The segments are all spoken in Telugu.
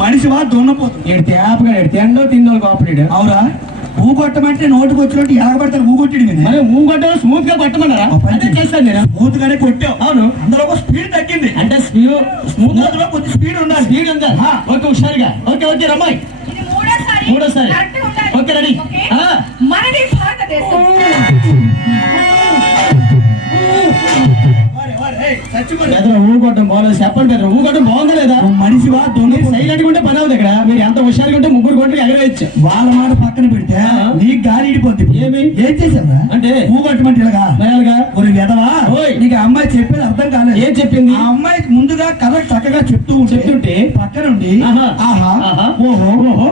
మనిషివా దున్నపోతుంది ఈడు తేపగా ఈడు తిండో తిండో కాపడీడు. అవురా? ఊ కొట్టమంటే నోటుకు వచ్చినట్టు ఎలాగబడతారు ఊ కొట్టిడు మీద మరి ఊగొట్టడం స్మూత్గా చెయ్యి. చేస్తాను నేను. మూతుగానే కొట్టావు. అవును. అందులో ఒక స్పీడ్ తగ్గింది. అంటే స్పీడ్ స్మూత్గా అందులో కొద్ది స్పీడ్ ఉండాలి. స్పీడ్ ఉందా. ఓకే హుషారుగా. ఓకే ఓకే రమ్మాయి. ఇది మూడోసారి. మూడోసారి. కరెక్ట్ ఉండాలి. Okay, ready. మనది భారతదేశం. బెదర ఊగొట్టడం బాగలేదు. చెప్పండి బెదర ఊగొట్టడం బాగుందా లేదా? మనిషివా దున్నపోతుంది సైలెంట్ ఉంటే పని అవుతుంది ఇక్కడ. మీరు ఎంత హుషారుగా ఉంటే ముగ్గురు కొట్టి ఎగరేయచ్చు. వాళ్ళ మాట పక్కన పెడితే. నీకు గాలి ఇడిపోద్ది ఏమి? ఏం చేసావా అంటే? ఊ కొట్టమంటే ఇలాగా? మయాలుగా ఒక వెదవా ఓయ్. నీకు అమ్మాయి చెప్పేది అర్థం కాలేదు. ఏం చెప్పింది? ఆ అమ్మాయి ముందుగా కథ చక్కగా చెప్తూ చెప్తుంటే? పక్కనుండి ఆహా. ఆహా. ఓహో ఓహో.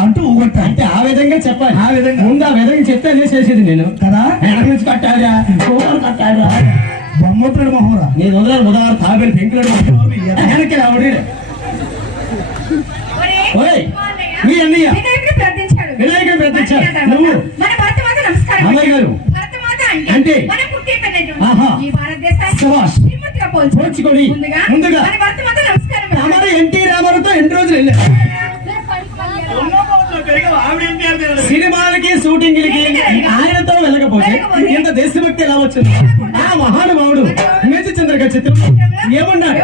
అంటూ ఊగొట్టా అంటే ఆ విధంగా చెప్పాలి. ఆ విధంగా. ముందు ఆ విధంగా చెప్తే అదే చేసేది నేను. కదా? వెనక నుంచి కట్టారా కట్టారా ఓయ్, మీ అన్నయ్య. వినాయకుడు నువ్వు? అమ్మాయి గారు. అంటే? పోల్చుకొని, ముందుగా రామారావు ఎన్టీ రామారావుతో ఎన్ని రోజులు వెళ్ళారు? సినిమాలకి షూటింగ్లకి ఇంత ఎలా వచ్చింది? ఆ మహానుభావుడు మేచి చంద్రక చిత్రం ఏమన్నాడు?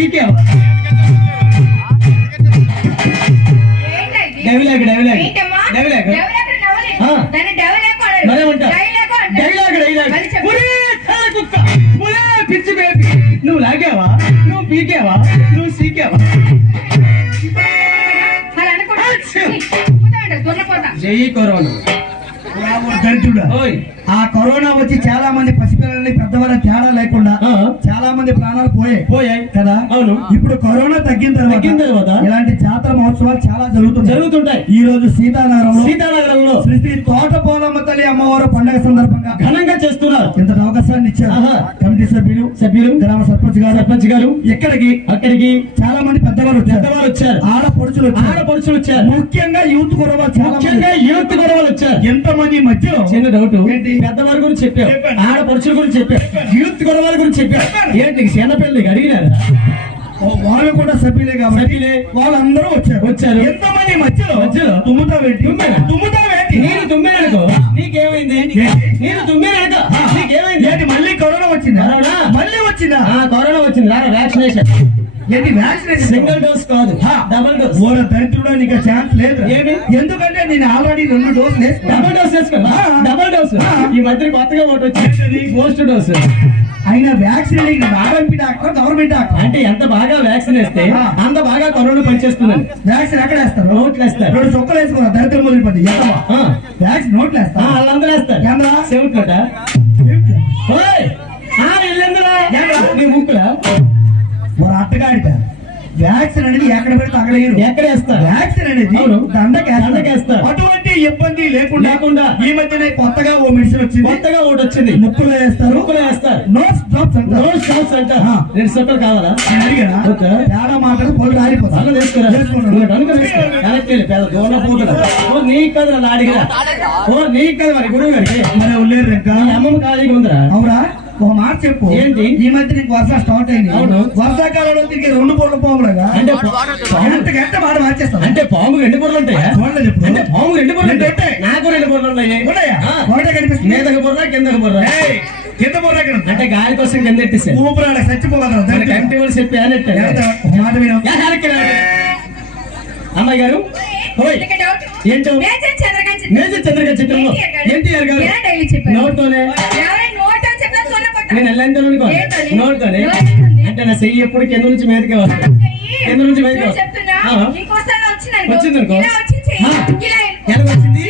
ఏంటది? Dialogue dialogue? Dialogue dialogue dialogue కుక్క. పిచ్చి బేబీ. నువ్వు లాగావా? నువ్వు పీకావా? నువ్వు సీకావా. జై కరోనా. దరిద్రుడా. ఆ కరోనా వచ్చి చాలా మంది పసిపిల్లల్ని పెద్దవాళ్ళ తేడా లేకుండా. చాలా మంది ప్రాణాలు పోయాయి. పోయాయి. కదా? అవును. ఇప్పుడు కరోనా తగ్గిన తర్వాత? ఇలాంటి జాతర మహోత్సవాలు చాలా జరుగుతున్నాయి. జరుగుతుంటాయి. ఈ రోజు సీతానగరంలో సీతానగరంలో శ్రీ శ్రీ తోట పోలమ్మ తల్లి అమ్మవారు పండగ సందర్భంగా ఘనంగా చేస్తున్నారు. ఇంత అవకాశాన్ని ఇచ్చారు. కమిటీ సభ్యులు సభ్యులు గ్రామ సర్పంచ్ గారు సర్పంచ్ గారు ఇక్కడికి అక్కడికి చాలా మంది పెద్దవాళ్ళు వచ్చారు. పెద్దవారు వచ్చారు. ఆడపడుచులు వచ్చారు. ఆడపడుచులు వచ్చారు. ముఖ్యంగా యూత్ కూడా చాలా ముఖ్యంగా యూత్ గొడవలు ఎంతమంది మధ్యలో? చిన్న డౌట్ ఏంటి? పెద్దవారి గురించి చెప్పాను. ఆడపడుచుల గురించి చెప్పావు. యూత్ గొడవల గురించి చెప్పావు. ఏంటి చిన్నపిల్లలకి అడిగినారు? వాళ్ళు కూడా సభ్యులే కాబట్టి. వాళ్ళందరూ వచ్చారు. వచ్చారు. ఎంతమంది మధ్యలో? మధ్యలో? తుమ్ముతా తుమ్మానా? తుమ్ముతా వేటి నేను తుమ్మేననుకో నీకేమైంది? ఏంటి? నేను తుమ్మేననుకో నీకేమైంది? ఏంటి మళ్ళీ కరోనా వచ్చిందా? మళ్ళీ వచ్చిందా? ఆ కరోనా వచ్చింది. వ్యాక్సినేషన్ ఏంటి వ్యాక్సినేషన్ సింగిల్ డోస్ కాదు. డబుల్ డోస్ ఓడ దరిద్రుడు నీకు ఛాన్స్ లేదు. ఏమి? ఎందుకంటే నేను ఆల్రెడీ రెండు వేసుకున్నా. డబుల్ డోస్ వేసుకున్నా. Double dose. ఈ మధ్య కొత్తగా ఒకటి వచ్చింది పోస్ట్ డోస్ అయినా vaccine RMP doctor government doctor. అంటే ఎంత బాగా వ్యాక్సిన్ వేస్తే. అంత బాగా కరోనా పనిచేస్తుందని వ్యాక్సిన్ ఎక్కడ వేస్తారు? నోట్లు వేస్తారు. రెండు చొక్కలు వేసుకున్నా దరిద్రం ఎంతమా ఆ. వ్యాక్సిన్ నోట్లు ఆ, వేస్తా వాళ్ళందరూ వేస్తారు. ఏంద్రా? చెవిట్లోట ఓయ్! ఆ ఇల్లందులో ఏంద్రా? నీ ముక్కులా ఒక అట్టగాడిట వ్యాక్సిన్ అనేది ఎక్కడ పెడితే అక్కడ. ఎక్కడ వేస్తారు? వ్యాక్సిన్ అనేది అవును. దండకేస్తారు. అటువంటి ఇబ్బంది లేకుండా. ఈ మధ్యనే కొత్తగా ఓ మెడిసిన్ వచ్చింది. కొత్తగా ఒకటి వచ్చింది. ముక్కులో వేస్తారు. ముక్కులో వేస్తారు. నోట్స్ డ్రాప్స్ అంటారు. నోట్ షాప్స్ అంట ఆ. రెండు సొక్కలు కావాలా? అడిగానా? తేడా మాటలు పోతున్నా. ఓ నీకు కదా అలా అడిగిరా ఓ నీకు కదా మరి గురువు గారికి. మరి మీ అమ్మమ్మ ఖాళీగా ఉందిరా. అవురా ఒక మాట చెప్పు. ఏంటి? ఈ మధ్య నీకు వర్షం స్టార్ట్ అయింది. వర్షాకాలంలో తిరిగే రెండు పూల పాములుగా అంటే గంట గంట మాట మార్చేస్తాను అంటే పాము రెండు బుర్రలు ఉంటాయా? చూడలేదు ఇప్పుడు. అంటే పాము రెండు రెండు ఉంటాయి. నాకు రెండు బుర్రలు ఉన్నాయి. ఒకటే కనిపిస్తుంది. మీదకి బుర్ర కిందకి బుర్ర ఏయ్, కింద బుర్ర? అంటే గాలి కోసం కింద ఎట్టేసాను ఊపిరాడ చచ్చిపోగలరు కంటి వాళ్ళు చెప్పి అనట్టు మాట విను అమ్మాయి గారు? ఏంటో? మేజర్ చంద్రగారి చిత్రంలో ఎన్టీఆర్ గారు. నోటితోనే ఎవరైనా నోట్ అని చెప్పినా దున్నపోతా. నేను? నోటితోనే నోటితోనే. అంటే నా చెయ్యి ఎప్పుడు కింద నుంచి మీదకే చెయ్యి. కింద నుంచి మీదకి నేను వచ్చింది వెళ్ళిపో. ఎలా వచ్చింది?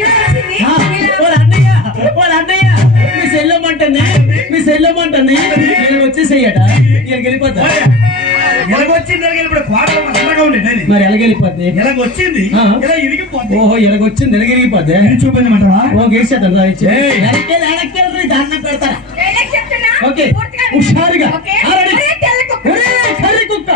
అన్నయ్య అన్నయ్య మీ సెల్లమ్మంటుంది మీ సెల్లమ్మంటుంది నేను వచ్చేసేయట ఇక్కడికి వెళ్ళిపోతా. మరి ఎలాగెళ్ళిపోద్ది ఎలాగొచ్చింది. ఇలా ఇరిగిపోద్ది. ఓహో ఎలాగొచ్చింది ఎలాగెళ్ళిపోద్ది ఇది చూపించమంటావా ఓ గేసేద్దాం రా ఇచ్చి ఏయ్. వెనక్కి వెనక్కి వెళ్ళి దండం పెడతారా. ఓకే. హుషారుగా. ఓకే. ఆ, రెడీ. ఒరే తెల్ల కుక్క. ఒరేయ్, కర్రీ కుక్క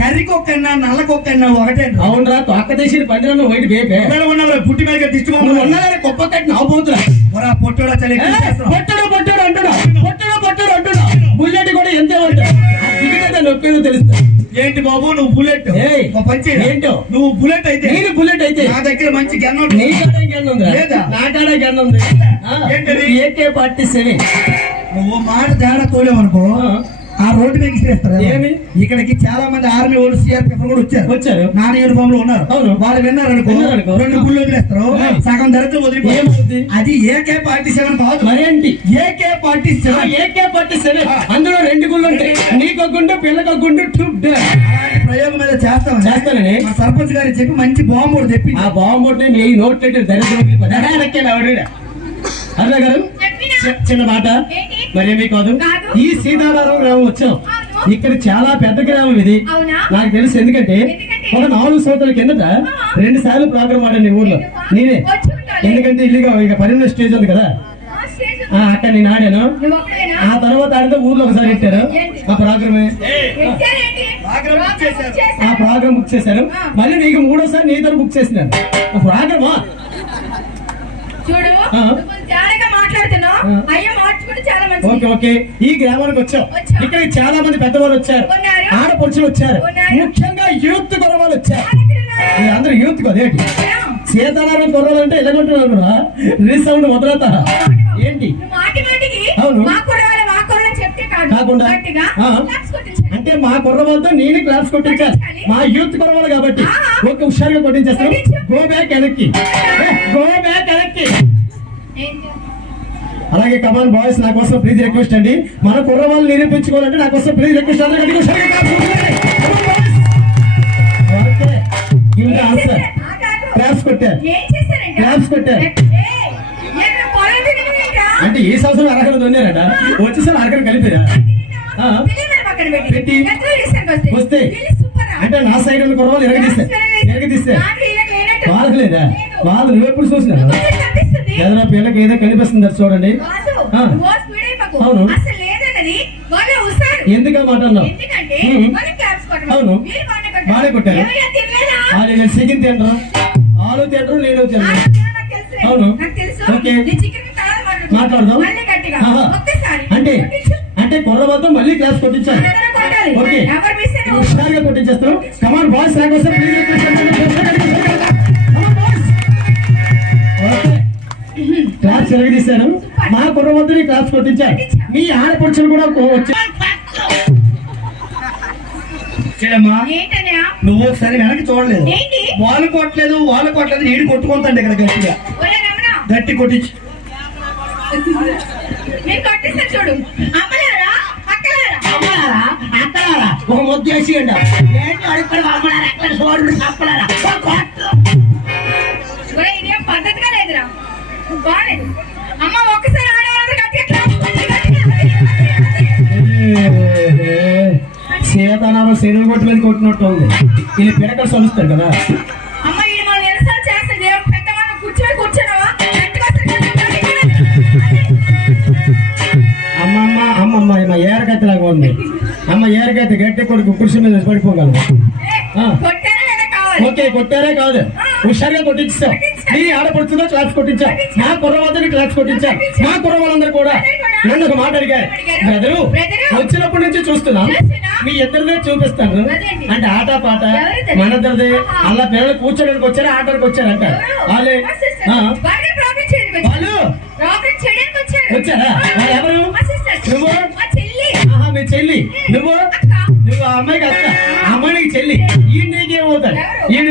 కర్రీ కుక్కన్నా నల్ల కుక్కన్నా ఒకటే అవునరా తొక్క తీసిన పందిరన్న వైట్ బేపే ఉన్నావు పుట్టి మీద నువ్వు ఉన్నారా గొప్ప కట్టి నవ్వుపోతున్నా ఒరా పొట్టోడా చలి పొట్టడు పొట్టడు అంటున్నా. పొట్టడు పొట్టడు అంటున్నా. బుల్లెట్ కూడా ఎంతే ఉంటుంది నొప్పేదో తెలుస్తుంది. ఏంటి బాబు నువ్వు బుల్లెట్? చెయ్యి. ఏంటో? నువ్వు బుల్లెట్ అయితే. నేను బుల్లెట్ అయితే. నా దగ్గర మంచి గన్ నీ కాడే గన్ ఉందిరా? లేదా? నా కాడే గన్ ఉంది? ఏంటది? AK forty seven. నువ్వు మాట తేడా తోలేవనుకో ఆ. ఆ రోడ్డు మీద ఇసిరేస్తారు ఏమి? ఇక్కడికి చాలా మంది ఆర్మీ వాళ్ళు సిఆర్పిఎఫ్ కూడా వచ్చారు. వచ్చారు. నాన్న యూనిఫామ్లో ఉన్నారు. అవును. వాళ్ళు విన్నారు అనుకో. రెండు గుళ్ళు వదిలేస్తారు. సగం ధరతో వదిలిపోతారు ఏమవుద్ది? అది ఏకే పార్టీ సెవెన్ కాదు. మరేంటి AK party seven. AK forty seven. అందులో రెండు గుళ్ళు ఉంటాయి. నీకు గుండు పిల్లకు గుండు ప్రయోగం మీద చేస్తామని చేస్తానని? మా సర్పంచ్ గారికి చెప్పి మంచి బాంబు కూడా తెప్పి ఆ బాంబుని నీ నోట్ పెట్టి దరిద్రం అర్ణ గారు చిన్న మాట? మరేమీ కాదు కాదు. ఈ సీతారామం గ్రామం వచ్చాం. ఇక్కడ చాలా పెద్ద గ్రామం ఇది అవునా? నాకు తెలుసు ఎందుకంటే? ఒక నాలుగు సంవత్సరాల కిందట. రెండు సార్లు ప్రోగ్రామ్ ఆడాను ఊర్లో? నేనే. ఎందుకంటే ఇల్లుగా ఇక పరిమిత స్టేజ్ ఉంది కదా ఆ స్టేజ్ ఆ అక్కడ నేను ఆడాను? ఆ తర్వాత ఆడితే ఊర్లో ఒకసారి పెట్టారు? ఆ ప్రోగ్రామే. ఆ ప్రోగ్రామ్ బుక్ చేశారు. మళ్ళీ నీకు మూడోసారి నీతో బుక్ చేసినాను ఆ ప్రోగ్రామా చూడు ఆ. నువ్వు కొంచెం తేడాగా మాట్లాడుతున్నావు ఆ. అయ్యో మార్చుకుంటే చాలా ఓకే ఓకే ఈ గ్రామానికి వచ్చాం. ఇక్కడ చాలా మంది పెద్దవాళ్ళు వచ్చారు. ఆడపడుచులు వచ్చారు. ముఖ్యంగా యూత్ కుర్రవాళ్ళు వచ్చారు? అందరూ యూత్ కదేంటి? సీతారామం కుర్రలు అంటే ఎలాగుంటున్నారు కూడా రీసౌండ్ మొదలవుతా ఏంటి అవును. కాకుండా? అంటే మా కుర్రవాళ్ళతో నేను క్లాస్ కొట్టించాలి మా యూత్ కుర్రవాళ్ళు కాబట్టి. ఒక హుషారుగా కొట్టించేస్తాను కొట్టించు. గో బ్యాక్ వెనక్కి గో బ్యాక్? అలాగే కమాన్ బాయ్స్ నా కోసం ప్లీజ్ రిక్వెస్ట్ అండి. మన కుర్రవాళ్ళు నిరూపించుకోవాలంటే నా కోసం ప్లీజ్ రిక్వెస్ట్? అంటే ఈ సంవత్సరం అరగడ దొన్నారట వచ్చేసారి అరగడ కలిపారా? పెట్టి. వస్తే? వీళ్ళు? అంటే నా సైడ్ ఉన్న కుర్రవాళ్ళు ఎరగదీస్తే. ఎరగదీస్తే. వీళ్ళకి లేదా. వాళ్ళు నువ్వు ఎప్పుడు కనిపిస్తుంది. ఏదైనా పిల్లకి ఏదో కనిపిస్తుంది చూడండి. అవును. ఎందుకు మాట. అవును. బాగానే కొట్టారు. వాళ్ళు చికెన్ తినరు ఆలు తినరు నేను తినరు తెలుసు. అవును. ఓకే. మాట్లాడదాం. అంటే. అంటే కుర్రవాళ్ళతో మళ్ళీ క్లాస్ కొట్టించాలి. ఓకే హుషారుగా కొట్టించేస్తాం కమాన్ బాయ్స్ నా ఎరగదీశాను మా కుర్రవద్దని క్లాస్ కొట్టించారు. మీ ఆడపడుచులు కూడా ఏంటన్నయ్య? నువ్వు ఒకసారి వెనక్కి చూడలేదు? వాళ్ళు కొట్టలేదు వాళ్ళు కొట్టలేదు నీడు కొట్టుకుంటాండి ఇక్కడ గట్టిగా. గట్టి కొట్టించి. నేను చూడు. ఒక ముద్ద చేసి ఏంటి అడుగుతాడు అమ్మలారా అక్కడ చూడండి అప్పలారా ఒరే ఇదేం పద్ధతిగా లేదురా. బాగాలేదు. సీతారామ శరీరం కొట్టి మీద కొట్టినట్టు ఉంది. ఇది పిడకలు సొలుస్తారు కదా. మనం. అమ్మమ్మ అమ్మమ్మ మా ఏరకైతే లాగా ఉంది. అమ్మ ఏరకైతే గట్టి కొడుకు కుర్చీ మీద కావాలి? ఓకే కొట్టారే కాదు. హుషారుగా కొట్టించాం నీ ఆడపడుతుందో క్లాస్ కొట్టించాం. మా కుర్రవాళ్ళని క్లాస్ కొట్టించాం. మా కుర్రవాళ్ళందరూ కూడా. నన్ను ఒక మాట అడిగారు. బ్రదరు వచ్చినప్పటి నుంచి చూస్తున్నా. మీ ఇద్దరిదే చూపిస్తాను. అంటే ఆట పాట మనిద్దరిదే అలా పిల్లలు కూర్చోడానికి వచ్చారా ఆటడానికి వచ్చారంట వాళ్ళే. వచ్చారు. ఎవరు. నువ్వు? మా చెల్లి. ఆహా మీ చెల్లి. నువ్వు? నువ్వు ఆ అమ్మాయికి ఆ. అమ్మాయికి చెల్లి. ఈ నీకేమవుతాడు? ఈయన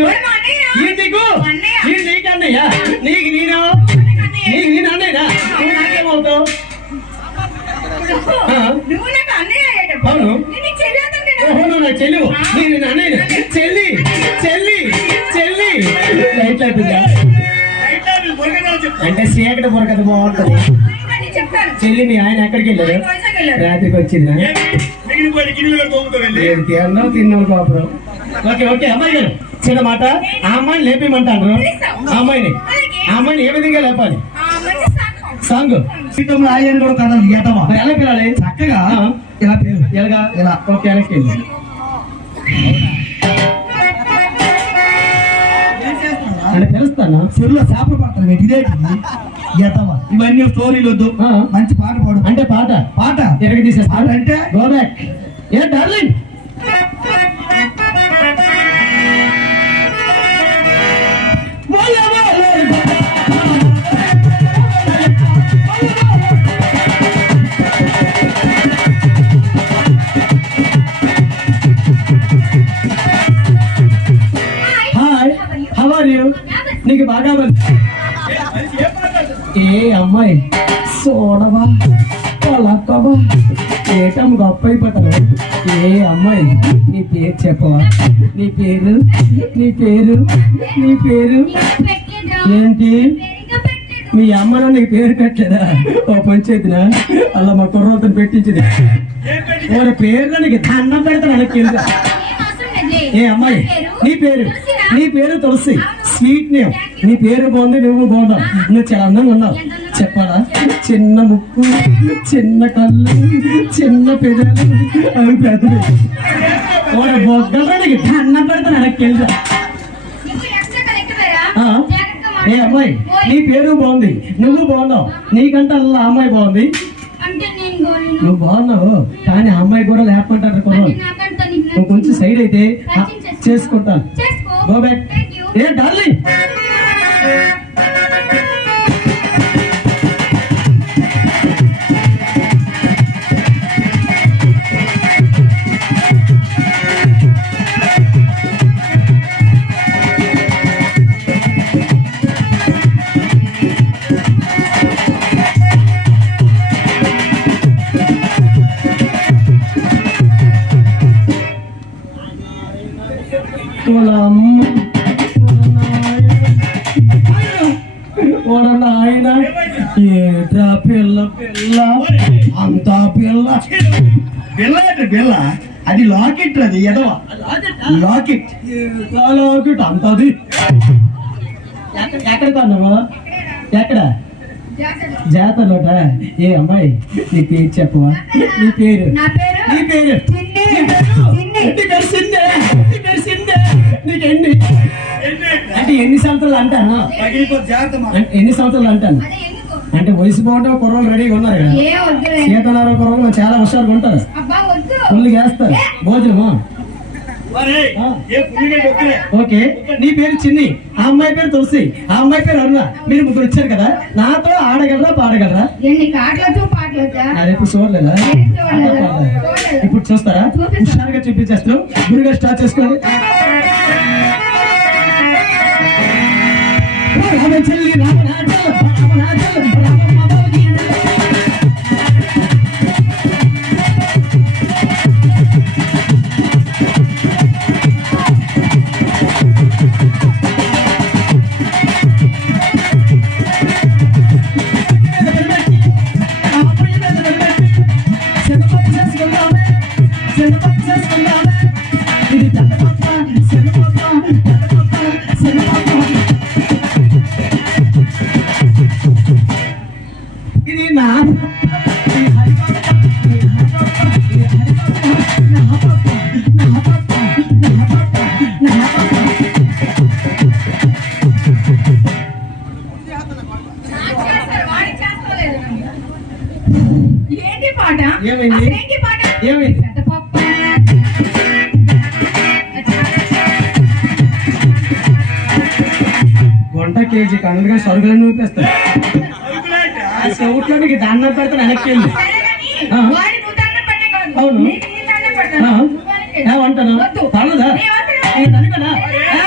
చెల్లి. నేను నిన్ను చెల్లి చెల్లి చెల్లి. లైట్ అయిపోయిందా అంటే చీకటి పొరకది బాగుంటది. చెల్లి మీ ఆయన ఎక్కడికి వెళ్ళారు. రాత్రికి వచ్చిందా? తిన్నావు తిన్నావు కాపురం. ఓకే ఓకే అమ్మాయి గారు చిన్న మాట. ఆ అమ్మాయిని లేపేయమంటాను ఆ అమ్మాయిని. ఆ అమ్మాయిని ఏ విధంగా లేపాలి? సాంగ్. జీవితంలో ఆయన కూడా కదా ఎలా పిలాలి చక్కగా. ఇలా ఎలాగా ఇలా. ఓకే వెనక్కి. అని పిలుస్తాను చెరువులో చేపలు పడతాను ఇదేంటి ఎదవా ఇవన్నీ స్టోరీలు వద్దు. ఆ. మంచి పాట పాడు. అంటే పాట? పాట? ఎరగ తీసేస్తా. పాట అంటే? గో బ్యాక్ ఏ డార్లింగ్? హాయ్ నీకు బాగా. ఏ అమ్మాయి సోడవా పలకవా ఏటం గొప్ప అయిపోతాను ఏ అమ్మాయి నీ పేరు చెప్పవా? నీ పేరు నీ పేరు నీ పేరు. ఏంటి? మీ అమ్మలో నీ పేరు కట్టలేదా ఓ పంచేతిన అలా మా కుర్రతో పెట్టించింది. ఓరి పేరులో నీకు దండం పెడతాను ఏ అమ్మాయి? నీ పేరు? నీ పేరు తులసి. స్వీట్ నేమ్ నీ పేరు బాగుంది నువ్వు బాగున్నావు నువ్వు చాలా అందంగా ఉన్నావు. చెప్పాలా? చిన్న ముక్కు చిన్న కళ్ళు చిన్న పెదాలు అవి పెద్దవి. ఓడ దండం పెడతాను వెనక్కి? ఏ అమ్మాయి నీ పేరు బాగుంది నువ్వు బాగున్నావు. నీకంటే అలా అమ్మాయి బాగుంది. నువ్వు బాగున్నావు కానీ అమ్మాయి కూడా లేకుంటారు నువ్వు కొంచెం సైడ్ అయితే చేసుకుంటాను చేసుకో. Go back Thank you. ఏ డార్లింగ్ నాయన పిల్ల పిల్ల? అంతా పిల్ల. బిల్ల అంటే బిల్ల అది లాకెట్ అది ఎదవా. లాకెట్. లాకెట్? అంతది. ఎక్కడ ఎక్కడ కొన్నావా? ఎక్కడ. జాతరలోట? ఏ అమ్మాయి నీ పేరు చెప్పవా నీ పేరు? నా పేరు నీ పేరు? సిందే ఎన్ని సంవత్సరాలు అంటాను? అంటే ఎన్ని సంవత్సరాలు అంటాను? అంటే వయసు బాగుంటే కుర్రోళ్ళు రెడీగా ఉన్నారు సీతనారాయణ కుర్రోళ్ళు చాలా హుషారుగా ఉంటారు. అబ్బా వద్దు. ఫుల్ చేస్తారు. భోజనము? ఓకే. నీ పేరు చిన్ని. ఆ అమ్మాయి పేరు తులసి. ఆ అమ్మాయి పేరు అరుణ. మీరు ముగ్గురు వచ్చారు కదా. నాతో ఆడగలరా పాడగలరా? అది ఇప్పుడు చూడలేదా. ఇప్పుడు చూస్తారా. హుషారుగా చూపించేస్తాను గురుగా స్టార్ట్ చేసుకోండి. પણ હવે છેલ્લી રામ રાજા રામ રાજા ఏంటి పాట? ఏమైంది? ఏంటి పాట? ఏమైంది? పెద్ద పప్ప వంట కేజీ కనులుగా సరుకులను చూపిస్తాయి ఆ చెవుట్లోనికి దండం పెడతాను వెనక్కి వెళ్ళి. అవును. తనిపనా? ఆ,